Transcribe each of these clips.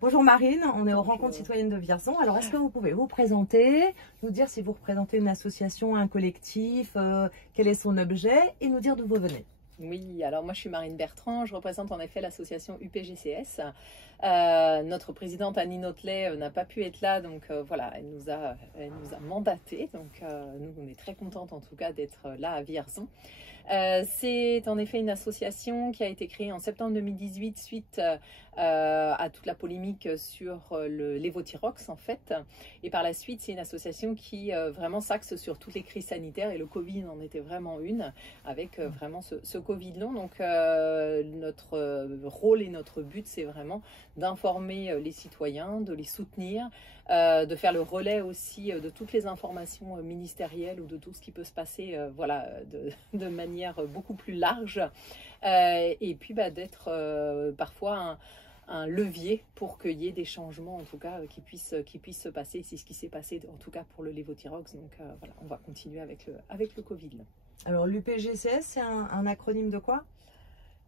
Bonjour Marine, on est aux Bonjour. rencontres citoyennes de Vierzon. Alors, est-ce que vous pouvez vous présenter, nous dire si vous représentez une association, un collectif, quel est son objet et nous dire d'où vous venez? Oui, alors moi je suis Marine Bertrand, je représente en effet l'association UPGCS. Notre présidente Annie Notelet n'a pas pu être là, donc voilà, elle nous a mandaté. Donc nous, on est très contente en tout cas d'être là à Vierzon. C'est en effet une association qui a été créée en septembre 2018 suite à toute la polémique sur l'évothyrox en fait. Et par la suite, c'est une association qui vraiment s'axe sur toutes les crises sanitaires et le Covid en était vraiment une, avec vraiment ce Covid long. Donc notre rôle et notre but, c'est vraiment d'informer les citoyens, de les soutenir, de faire le relais aussi de toutes les informations ministérielles ou de tout ce qui peut se passer voilà, de manière beaucoup plus large. Et puis d'être parfois un levier pour qu'il y ait des changements en tout cas qui puissent se passer. C'est ce qui s'est passé en tout cas pour le lévothyrox. Donc voilà, on va continuer avec le Covid. Alors, l'UPGCS, c'est un acronyme de quoi?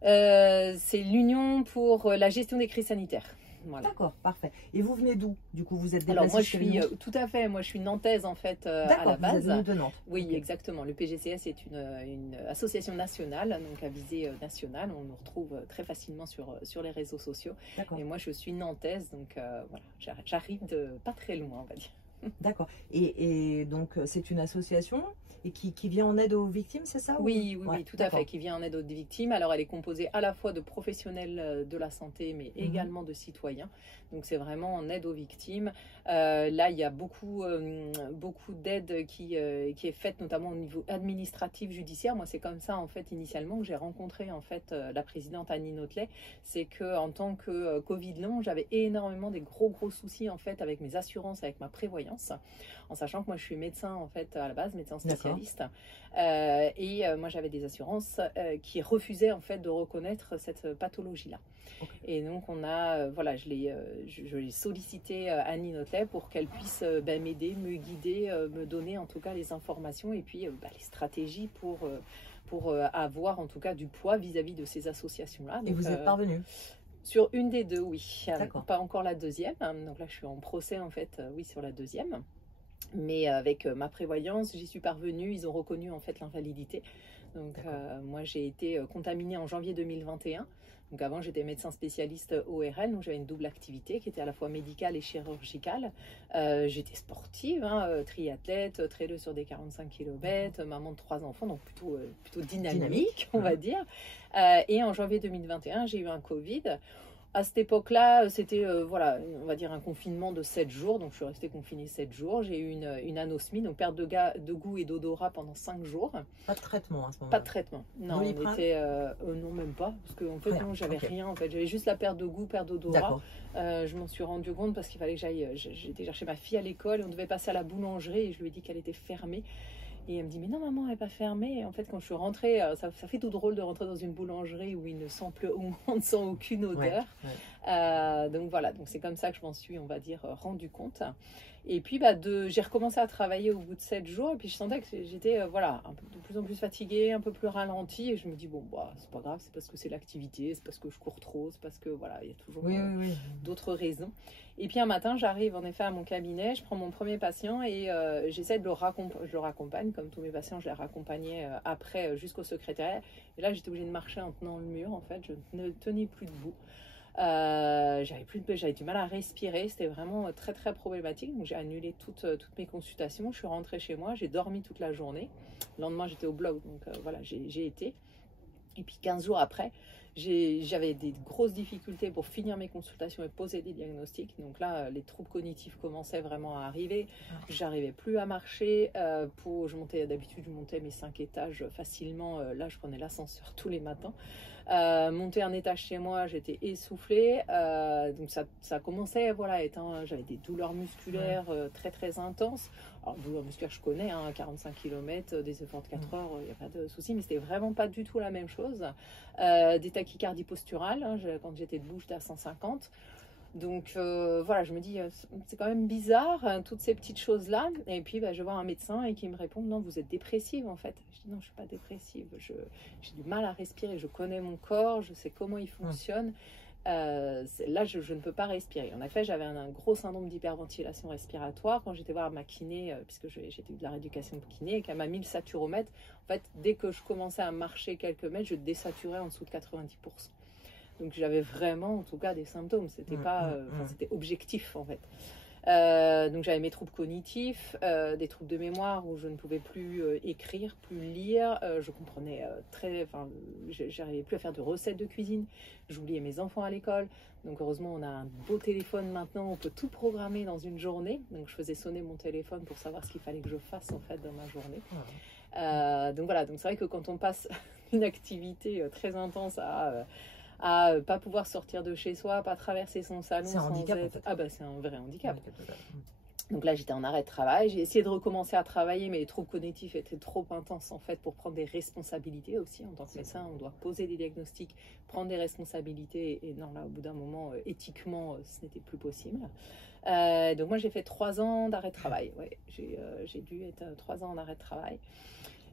C'est l'Union pour la gestion des crises sanitaires. Voilà. D'accord, parfait. Et vous venez d'où? Du coup, vous êtes déplacé? Alors moi je suis tout à fait, moi je suis nantaise en fait à la base. Vous êtes venue de Nantes. Oui, Okay. exactement. Le PGCS est une association nationale, donc à visée nationale. On nous retrouve très facilement sur les réseaux sociaux. Et moi je suis nantaise, donc voilà, j'arrive de pas très loin, on va dire. D'accord. Et donc, c'est une association et qui vient en aide aux victimes, c'est ça? Oui, tout à fait, qui vient en aide aux victimes. Alors, elle est composée à la fois de professionnels de la santé, mais également de citoyens. Donc, c'est vraiment en aide aux victimes. Là, il y a beaucoup d'aide qui est faite, notamment au niveau administratif, judiciaire. Moi, c'est comme ça, en fait, initialement, que j'ai rencontré, en fait, la présidente Annie Notelet. C'est qu'en tant que Covid long, j'avais énormément des gros soucis, en fait, avec mes assurances, avec ma prévoyance. En sachant que moi je suis médecin en fait à la base, médecin spécialiste, moi j'avais des assurances qui refusaient en fait de reconnaître cette pathologie-là. Okay. Et donc on a, voilà, je l'ai sollicité Annie Notelet pour qu'elle puisse m'aider, me guider, me donner en tout cas les informations et puis les stratégies pour avoir en tout cas du poids vis-à-vis de ces associations-là. Et vous êtes parvenue? Sur une des deux, oui. Pas encore la deuxième. Donc là, je suis en procès, en fait, oui, sur la deuxième. Mais avec ma prévoyance, j'y suis parvenue. Ils ont reconnu, en fait, l'invalidité. Donc, moi, j'ai été contaminée en janvier 2021. Donc, avant, j'étais médecin spécialiste ORL. Donc, j'avais une double activité qui était à la fois médicale et chirurgicale. J'étais sportive, triathlète, traileuse sur des 45 km, maman de 3 enfants, donc plutôt dynamique, on va dire. Et en janvier 2021, j'ai eu un Covid. À cette époque-là, c'était voilà, on va dire un confinement de 7 jours. Donc, je suis restée confinée 7 jours. J'ai eu une anosmie, donc perte de goût et d'odorat pendant 5 jours. Pas de traitement à ce moment-là? Pas de traitement. Non, on était, non, même pas. Parce qu'en fait, non, j'avais rien. En fait, j'avais juste la perte de goût, perte d'odorat. Je m'en suis rendu compte parce qu'il fallait que j'aille. J'étais chercher ma fille à l'école et on devait passer à la boulangerie et je lui ai dit qu'elle était fermée. Et elle me dit, mais non maman, elle n'est pas fermée. Et en fait, quand je suis rentrée, ça fait tout drôle de rentrer dans une boulangerie où on ne sent aucune odeur. Donc voilà, donc c'est comme ça que je m'en suis, on va dire, rendu compte. Et puis j'ai recommencé à travailler au bout de 7 jours et puis je sentais que j'étais voilà, de plus en plus fatiguée, un peu plus ralentie et je me dis bon c'est pas grave, c'est parce que c'est l'activité, c'est parce que je cours trop, c'est parce que voilà, il y a toujours d'autres raisons. Et puis un matin, j'arrive en effet à mon cabinet, je prends mon premier patient et j'essaie de je le raccompagne comme tous mes patients, je les raccompagnais après jusqu'au secrétariat. Et là, j'étais obligée de marcher en tenant le mur, en fait, je ne tenais plus debout. J'avais du mal à respirer, c'était vraiment très problématique. Donc j'ai annulé toutes mes consultations, je suis rentrée chez moi, j'ai dormi toute la journée. Le lendemain, j'étais au blog, donc voilà, j'ai été. Et puis 15 jours après, j'avais des grosses difficultés pour finir mes consultations et poser des diagnostics. Donc là, les troubles cognitifs commençaient vraiment à arriver. J'arrivais plus à marcher. D'habitude, je montais mes 5 étages facilement. Là, je prenais l'ascenseur tous les matins. Monter un étage chez moi, j'étais essoufflée. Donc ça commençait, voilà, j'avais des douleurs musculaires très intenses. Alors, douleurs musculaires, je connais, 45 km, des efforts de 4 heures, il n'y a pas de souci, mais c'était vraiment pas du tout la même chose. Des tachycardies posturales, quand j'étais debout, j'étais à 150. Donc voilà, je me dis, c'est quand même bizarre, toutes ces petites choses-là. Et puis je vois un médecin et qui me répond, non, vous êtes dépressive en fait. Je dis, non, je ne suis pas dépressive, j'ai du mal à respirer, je connais mon corps, je sais comment il fonctionne. là, je ne peux pas respirer. En effet, j'avais un gros syndrome d'hyperventilation respiratoire quand j'étais voir ma kiné, puisque j'étais de la rééducation kiné, et qu'elle m'a mis le saturomètre. En fait, dès que je commençais à marcher quelques mètres, je désaturais en dessous de 90%. Donc j'avais vraiment, en tout cas, des symptômes. C'était pas, c'était objectif en fait. Donc j'avais mes troubles cognitifs, des troubles de mémoire où je ne pouvais plus écrire, plus lire. Je comprenais j'arrivais plus à faire de recettes de cuisine. J'oubliais mes enfants à l'école. Donc heureusement, on a un beau téléphone maintenant. On peut tout programmer dans une journée. Donc je faisais sonner mon téléphone pour savoir ce qu'il fallait que je fasse en fait dans ma journée. Donc voilà. Donc c'est vrai que quand on passe une activité très intense à pas pouvoir sortir de chez soi, pas traverser son salon sans handicap, être... en fait. Ah bah c'est un vrai handicap. Donc là j'étais en arrêt de travail, j'ai essayé de recommencer à travailler, mais les troubles cognitifs étaient trop intenses en fait pour prendre des responsabilités aussi. En tant que médecin, on doit poser des diagnostics, prendre des responsabilités, et non, là au bout d'un moment, éthiquement, ce n'était plus possible. Donc moi j'ai fait 3 ans d'arrêt de travail. Ouais, j'ai dû être 3 ans en arrêt de travail.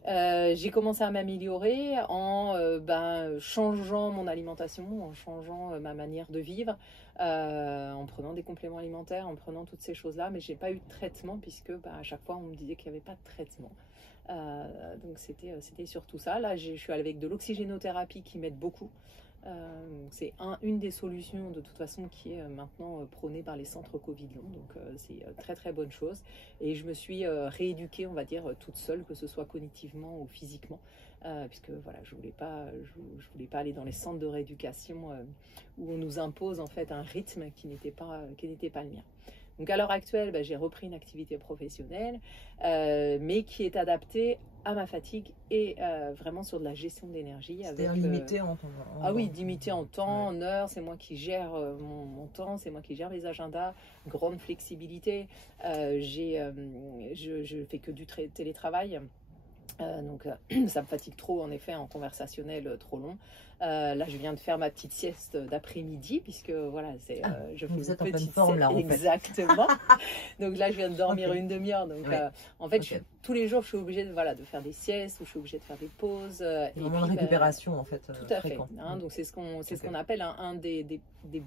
J'ai commencé à m'améliorer en changeant mon alimentation, en changeant ma manière de vivre, en prenant des compléments alimentaires, en prenant toutes ces choses-là, mais j'ai pas eu de traitement puisque à chaque fois on me disait qu'il n'y avait pas de traitement. Donc c'était surtout ça. Là, je suis avec de l'oxygénothérapie qui m'aide beaucoup. C'est une des solutions de toute façon qui est maintenant prônée par les centres Covid long, donc c'est très très bonne chose, et je me suis rééduquée, on va dire, toute seule, que ce soit cognitivement ou physiquement, puisque voilà, je voulais pas aller dans les centres de rééducation où on nous impose en fait un rythme qui n'était pas le mien. Donc à l'heure actuelle, j'ai repris une activité professionnelle, mais qui est adaptée à ma fatigue et vraiment sur de la gestion d'énergie. C'est limité en temps. Ah oui, limité en temps, en heures. C'est moi qui gère mon temps, c'est moi qui gère mes agendas. Grande flexibilité. Je fais que du télétravail. Donc ça me fatigue trop en effet en conversationnel trop long. Là je viens de faire ma petite sieste d'après-midi puisque voilà, je fais vous êtes une petite en pleine forme là en fait. Exactement. Donc là je viens de dormir une demi-heure. Donc en fait tous les jours je suis obligée de faire des siestes, ou je suis obligée de faire des pauses. Et vraiment une récupération en fait. Tout à fait. Donc c'est ce qu'on appelle un des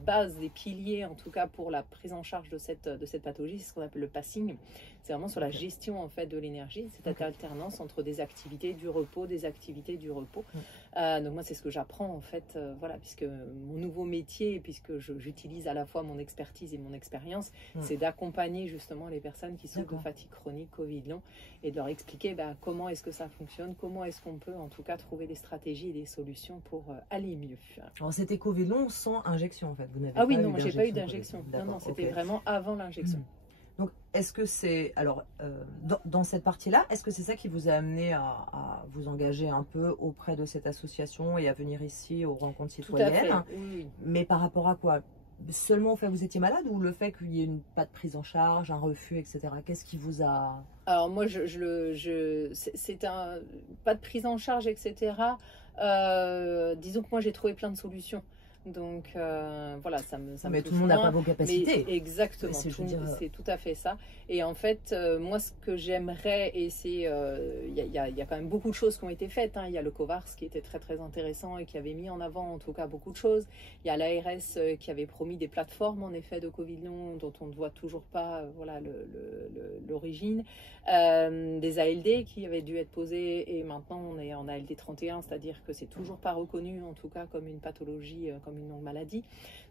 bases, des piliers en tout cas pour la prise en charge de cette pathologie, c'est ce qu'on appelle le passing. C'est vraiment sur la gestion en fait de l'énergie, cette alternance entre des activités, du repos, des activités, du repos. Donc moi c'est ce que j'apprends en fait, puisque mon nouveau métier, puisque j'utilise à la fois mon expertise et mon expérience, c'est d'accompagner justement les personnes qui souffrent de fatigue chronique, Covid long, et de leur expliquer comment est-ce que ça fonctionne, comment est-ce qu'on peut en tout cas trouver des stratégies et des solutions pour aller mieux. Alors c'était Covid long sans injection en fait, vous n'avez pas eu non, j'ai pas eu d'injection. Non, c'était vraiment avant l'injection. Donc, est-ce que c'est, alors, dans cette partie-là, est-ce que c'est ça qui vous a amené à vous engager un peu auprès de cette association et à venir ici aux rencontres citoyennes? Tout à fait, oui. Mais par rapport à quoi? Seulement au fait que vous étiez malade, ou le fait qu'il y ait pas de prise en charge, un refus, etc. Qu'est-ce qui vous a... Alors moi, c'est pas de prise en charge, etc. Disons que moi, j'ai trouvé plein de solutions. Donc voilà, ça me mais tout le monde n'a pas vos capacités. Mais exactement, c'est tout à fait ça. Et en fait, moi ce que j'aimerais, et c'est il y a quand même beaucoup de choses qui ont été faites. Il y a le COVARS qui était très très intéressant et qui avait mis en avant en tout cas beaucoup de choses. Il y a l'ARS qui avait promis des plateformes en effet de Covid long dont on ne voit toujours pas l'origine. Des ALD qui avaient dû être posées, et maintenant on est en ALD 31, c'est-à-dire que c'est toujours pas reconnu en tout cas comme une pathologie, comme une longue maladie.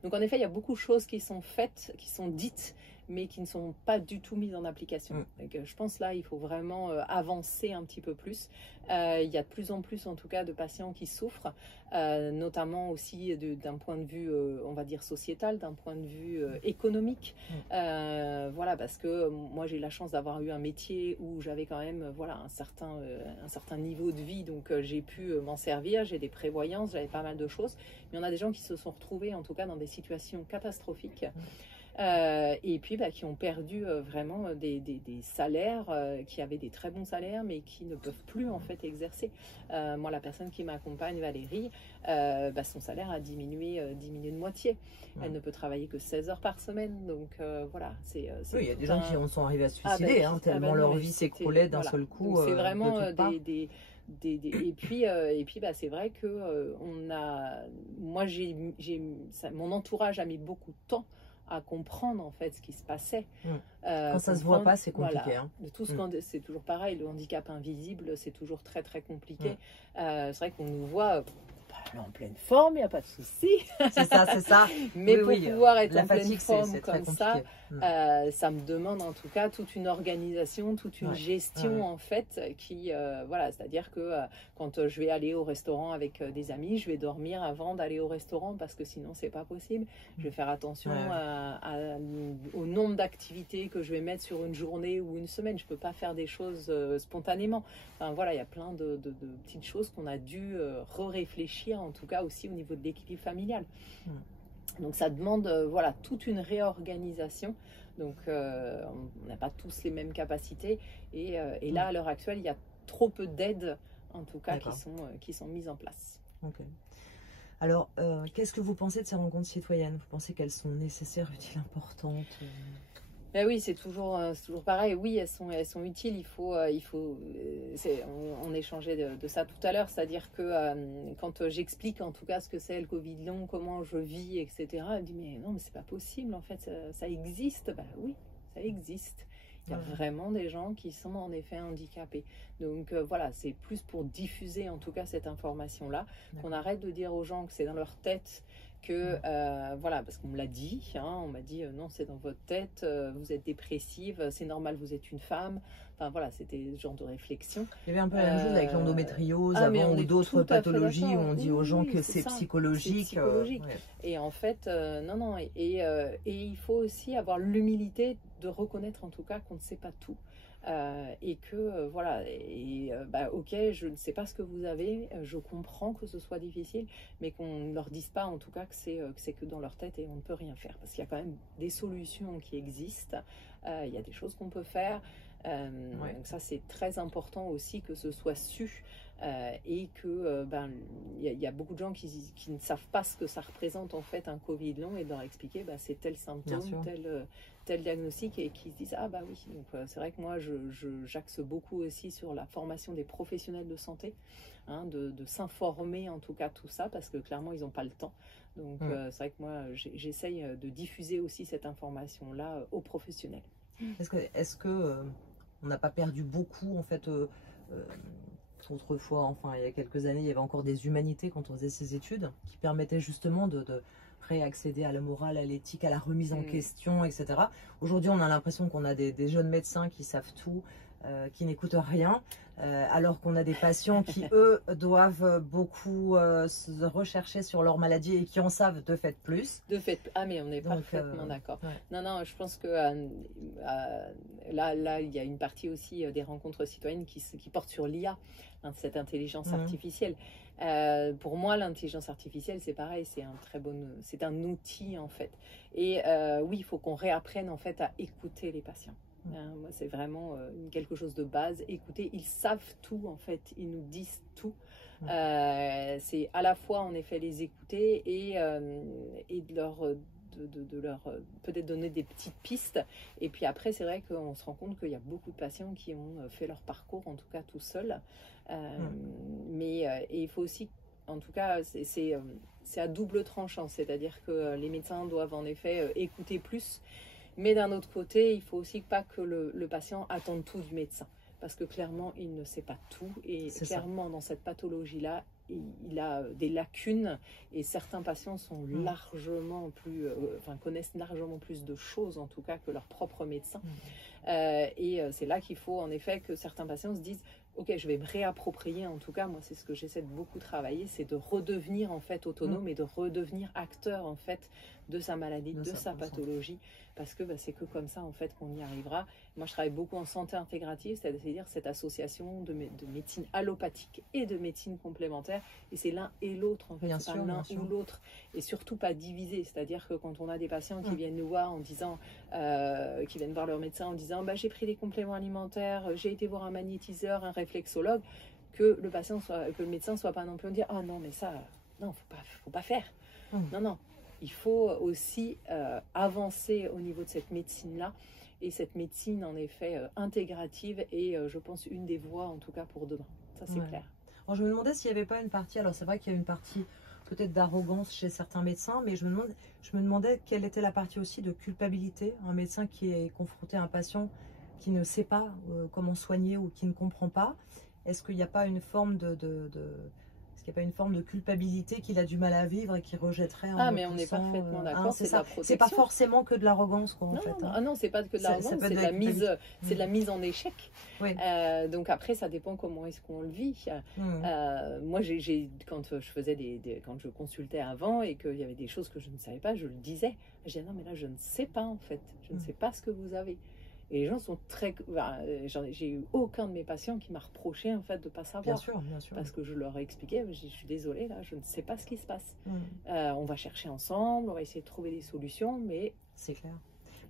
Donc en effet, il y a beaucoup de choses qui sont faites, qui sont dites, mais qui ne sont pas du tout mises en application. Donc, je pense là, il faut vraiment avancer un petit peu plus. Il y a de plus en plus, en tout cas, de patients qui souffrent, notamment aussi d'un point de vue, on va dire, sociétal, d'un point de vue économique. Voilà, parce que moi, j'ai eu la chance d'avoir eu un métier où j'avais quand même un certain niveau de vie, donc j'ai pu m'en servir, j'ai des prévoyances, j'avais pas mal de choses. Mais on a des gens qui se sont retrouvés, en tout cas, dans des situations catastrophiques. Et puis qui ont perdu vraiment des salaires, qui avaient des très bons salaires, mais qui ne peuvent plus en fait exercer. Moi, la personne qui m'accompagne, Valérie, son salaire a diminué de moitié. Elle ne peut travailler que 16 heures par semaine. Donc voilà, oui, il y a des gens qui en sont arrivés à se suicider, tellement leur vie s'écroulait d'un seul coup. C'est vraiment et puis bah, c'est vrai que moi, mon entourage a mis beaucoup de temps à comprendre en fait ce qui se passait. Quand ça se voit pas, c'est compliqué. Voilà. De tout c'est toujours pareil, le handicap invisible, c'est toujours très très compliqué. C'est vrai qu'on nous voit en pleine forme, il n'y a pas de souci. C'est ça, c'est ça. Mais pour pouvoir être en pleine forme c'est comme ça, ça me demande en tout cas toute une organisation, toute une gestion en fait qui, voilà, c'est-à-dire que quand je vais aller au restaurant avec des amis, je vais dormir avant d'aller au restaurant parce que sinon c'est pas possible. Je vais faire attention au nombre d'activités que je vais mettre sur une journée ou une semaine. Je peux pas faire des choses spontanément. Enfin voilà, il y a plein de petites choses qu'on a dû réfléchir en tout cas aussi au niveau de l'équilibre familial. Donc ça demande voilà, toute une réorganisation. Donc on n'a pas tous les mêmes capacités et là à l'heure actuelle il y a trop peu d'aides en tout cas qui sont mises en place. Alors qu'est-ce que vous pensez de ces rencontres citoyennes? Vous pensez qu'elles sont nécessaires, utiles, importantes? Ben oui, c'est toujours pareil. Oui, elles sont utiles. On échangeait de ça tout à l'heure, c'est-à-dire que quand j'explique en tout cas ce que c'est le Covid long, comment je vis, etc. Elle dit mais non, mais c'est pas possible. En fait, ça existe. Ben oui, ça existe. Il y a vraiment des gens qui sont en effet handicapés. Donc voilà, c'est plus pour diffuser en tout cas cette information-là, qu'on arrête de dire aux gens que c'est dans leur tête. Que voilà, parce qu'on me l'a dit, on m'a dit non, c'est dans votre tête, vous êtes dépressive, c'est normal, vous êtes une femme. Enfin voilà, c'était ce genre de réflexion. Il y avait un peu la même chose avec l'endométriose avant ou d'autres pathologies où on dit aux gens que c'est psychologique. Psychologique. Et en fait, non. Et il faut aussi avoir l'humilité de reconnaître en tout cas qu'on ne sait pas tout. Et que voilà, ok, je ne sais pas ce que vous avez, je comprends que ce soit difficile, mais qu'on ne leur dise pas en tout cas que c'est que dans leur tête et on ne peut rien faire, parce qu'il y a quand même des solutions qui existent, il y a des choses qu'on peut faire, donc ça c'est très important aussi que ce soit su. Et que il y a beaucoup de gens qui ne savent pas ce que ça représente en fait un Covid long et de leur expliquer c'est tel symptôme, tel diagnostic et qui se disent ah bah oui. Donc c'est vrai que moi j'axe beaucoup aussi sur la formation des professionnels de santé, de s'informer en tout cas tout ça parce que clairement ils n'ont pas le temps. Donc c'est vrai que moi j'essaye de diffuser aussi cette information là aux professionnels. Est-ce que on n'a pas perdu beaucoup en fait? Autrefois, enfin il y a quelques années, il y avait encore des humanités quand on faisait ces études qui permettaient justement de réaccéder à la morale, à l'éthique, à la remise en question, etc. Aujourd'hui, on a l'impression qu'on a des jeunes médecins qui savent tout, qui n'écoutent rien, alors qu'on a des patients qui, eux, doivent beaucoup se rechercher sur leur maladie et qui en savent de fait plus. Mais on est parfaitement d'accord. Non, je pense que là, il y a une partie aussi des rencontres citoyennes qui portent sur l'IA, cette intelligence artificielle. Pour moi, l'intelligence artificielle, c'est pareil, c'est un outil en fait. Et oui, il faut qu'on réapprenne en fait à écouter les patients. Moi, c'est vraiment quelque chose de base. Écoutez, ils savent tout en fait, ils nous disent tout. C'est à la fois en effet les écouter et de leur peut-être donner des petites pistes. Et puis après, c'est vrai qu'on se rend compte qu'il y a beaucoup de patients qui ont fait leur parcours, en tout cas tout seuls. Mais et il faut aussi, en tout cas, c'est à double tranchant. C'est-à-dire que les médecins doivent en effet écouter plus. Mais d'un autre côté, il faut aussi pas que le patient attende tout du médecin. Parce que clairement, il ne sait pas tout. Et clairement, dans cette pathologie-là, il a des lacunes. Et certains patients sont largement plus, connaissent largement plus de choses, en tout cas, que leur propre médecin. Et c'est là qu'il faut, en effet, que certains patients se disent ok, je vais me réapproprier, en tout cas, moi, c'est ce que j'essaie de beaucoup travailler, c'est de redevenir, en fait, autonome et de redevenir acteur, en fait, de sa maladie, de sa pathologie, parce que c'est que comme ça, en fait, qu'on y arrivera. Moi, je travaille beaucoup en santé intégrative, c'est-à-dire cette association de médecine allopathique et de médecine complémentaire, et c'est l'un et l'autre, en fait, c'est pas l'un ou l'autre, et surtout pas divisé, c'est-à-dire que quand on a des patients qui viennent nous voir en disant, qui viennent voir leur médecin en disant, j'ai pris des compléments alimentaires, j'ai été voir un magnétiseur, un réflexologue, que le médecin soit pas non plus en dire, oh non, mais ça, non, faut pas faire. Non. Il faut aussi avancer au niveau de cette médecine-là. Et cette médecine, en effet, intégrative est, je pense, une des voies, en tout cas, pour demain. Ça, c'est clair. Bon, je me demandais s'il n'y avait pas une partie, alors c'est vrai qu'il y a une partie peut-être d'arrogance chez certains médecins, mais je me demandais quelle était la partie aussi de culpabilité. Un médecin qui est confronté à un patient qui ne sait pas comment soigner ou qui ne comprend pas, est-ce qu'il n'y a pas une forme est-ce qu'il n'y a pas une forme de culpabilité qu'il a du mal à vivre et qu'il rejetterait en Ah, mais on est parfaitement d'accord, c'est de la C'est pas protection. forcément que de l'arrogance, quoi, en Non, fait. non, Hein. ah non, c'est pas que de l'arrogance, c'est de la mise en échec. Oui. Donc après, ça dépend comment est-ce qu'on le vit. Moi, quand quand je consultais avant et qu'il y avait des choses que je ne savais pas, je le disais. Je disais non, mais là, je ne sais pas en fait. Je ne sais pas ce que vous avez. Et les gens sont très... j'ai eu aucun de mes patients qui m'a reproché en fait de ne pas savoir. Bien sûr, bien sûr. Parce que je leur ai expliqué, je suis désolée, là, je ne sais pas ce qui se passe. On va chercher ensemble, on va essayer de trouver des solutions, mais c'est clair.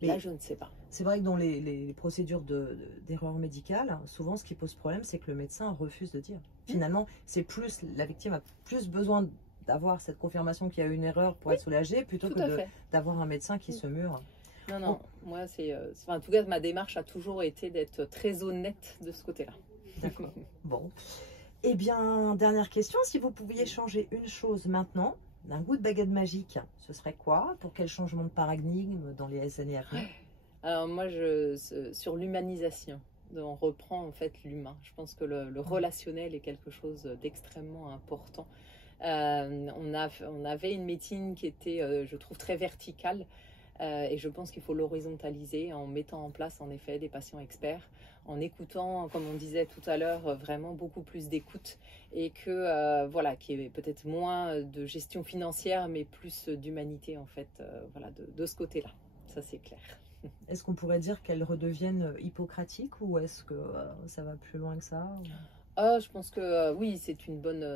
Là, je ne sais pas. C'est vrai que dans les procédures d'erreur médicale, souvent ce qui pose problème, c'est que le médecin refuse de dire. Finalement, c'est plus la victime a plus besoin d'avoir cette confirmation qu'il y a eu une erreur pour être soulagée, plutôt que d'avoir un médecin qui se mure. Non, non, moi, en tout cas, ma démarche a toujours été d'être très honnête de ce côté-là. D'accord. Bon. Eh bien, dernière question, si vous pouviez changer une chose maintenant, d'un goût de baguette magique, ce serait quoi? Pour quel changement de paradigme dans les années à venir? Alors moi, sur l'humanisation, on reprend en fait l'humain. Je pense que le relationnel est quelque chose d'extrêmement important. On avait une médecine qui était, je trouve, très verticale. Et je pense qu'il faut l'horizontaliser en mettant en place en effet des patients experts, en écoutant, comme on disait tout à l'heure, vraiment beaucoup plus d'écoute et que voilà, qu'il y ait peut-être moins de gestion financière, mais plus d'humanité en fait, voilà, de ce côté-là. Ça c'est clair. Est-ce qu'on pourrait dire qu'elles redeviennent hippocratiques ou est-ce que ça va plus loin que ça? Je pense que oui, c'est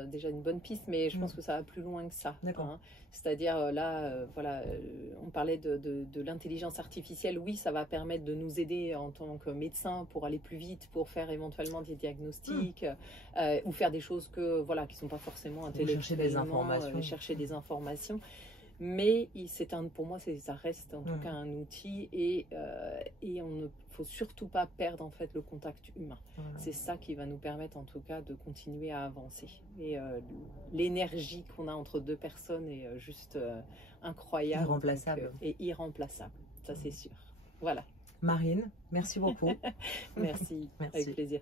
déjà une bonne piste, mais je pense que ça va plus loin que ça. Hein. C'est-à-dire là, voilà, on parlait de l'intelligence artificielle. Oui, ça va permettre de nous aider en tant que médecin pour aller plus vite, pour faire éventuellement des diagnostics ou faire des choses qui sont pas forcément intellectuellement, chercher des informations. Mais pour moi, ça reste en tout cas un outil et on ne faut surtout pas perdre en fait le contact humain. C'est ça qui va nous permettre en tout cas de continuer à avancer. Et l'énergie qu'on a entre deux personnes est juste incroyable. Irremplaçable. Et irremplaçable, ça c'est sûr. Voilà. Marine, merci beaucoup. Merci, avec plaisir.